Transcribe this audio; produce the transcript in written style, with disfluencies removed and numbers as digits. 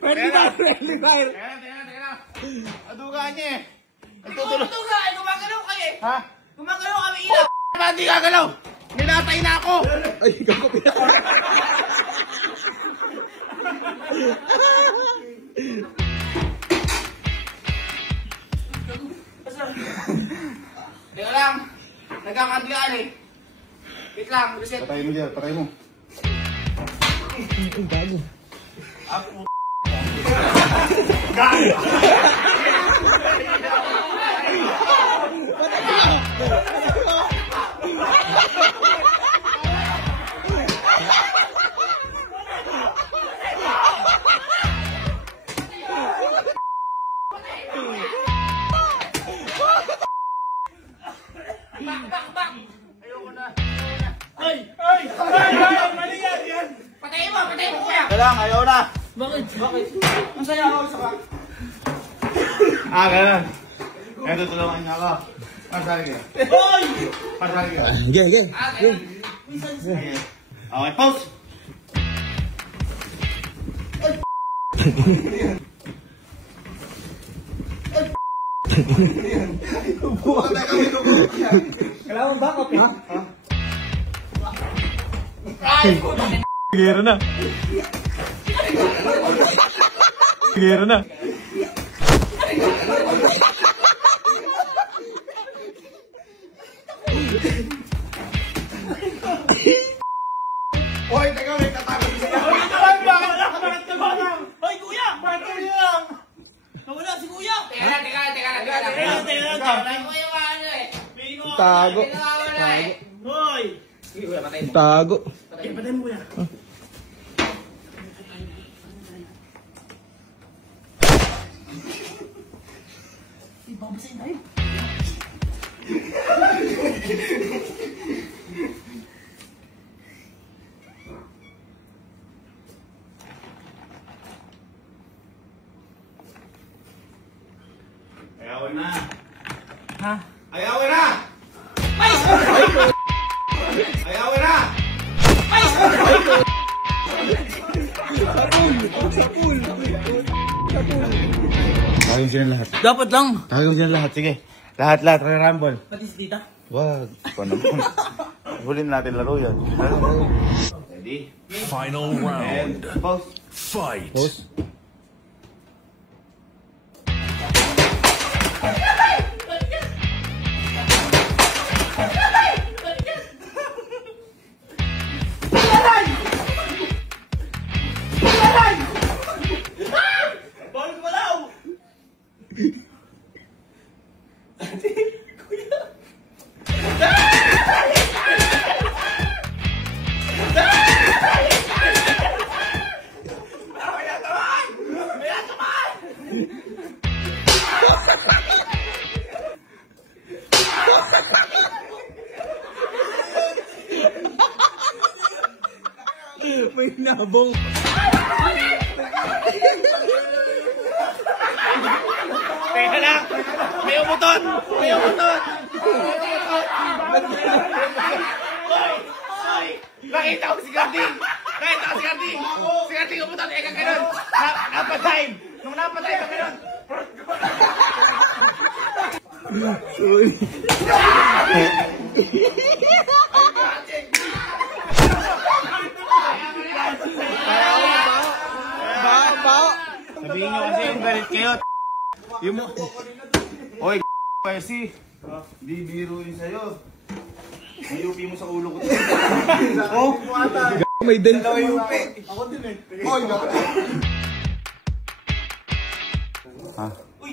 Friendly fire. Teka. Aduga niya eh. Aduga, gumagalaw kayo eh. Ha? Gumagalaw kami ilaw. Ba't di gagalaw? Nilatay na ako. Ay, gagawin ako. Teka lang. Nagkakadgaan eh. Wait lang, reset. Patay mo dyan, patay mo. Ang gago. Bak! Ayoko na. Ay! Mali yan! Patayin mo kuya. Kailang, ayaw na. Bakit? Ang saya ako sa bak. Ganun. Kaya tutulungan niya ako. Pasali ka. Pasali ka. Sige. Okay, pause! Kailangan ba ako? Ha? Gero na. Hoy, teka, may tatapos siya. Hoy kuya! Nawala si kuya! Teka lang. Kuya ba ano eh? Tago. Nawawala eh. Hoy! Sige kuya, patayin mo. Tago. Patay mo kuya. Babasahin tayo. Ayawin na. Ha? Ayawin na! Ayawin na! Tawagin sila lahat. Dapat lang. Tawagin sila lahat. Sige. Lahat. Re-rumble. Pati si tita. Wag. Paano mo? Hulin natin laro yan. Ready? Final round. And pause. Fight. Pause. May nabong. Teka lang! May umutot! Nakita ko si Garding! Si Garding umutot! Eka ganun! Napatay! Nung napatay ka ganun! Sorry. Sabihin nyo kasi yung galit kayo. Yung mo... Hoy, kasi. Di biro yun sa'yo. Mayupi mo sa ulo ko. Oh, May dent. Ako din eh. Hoy, ha? Uy!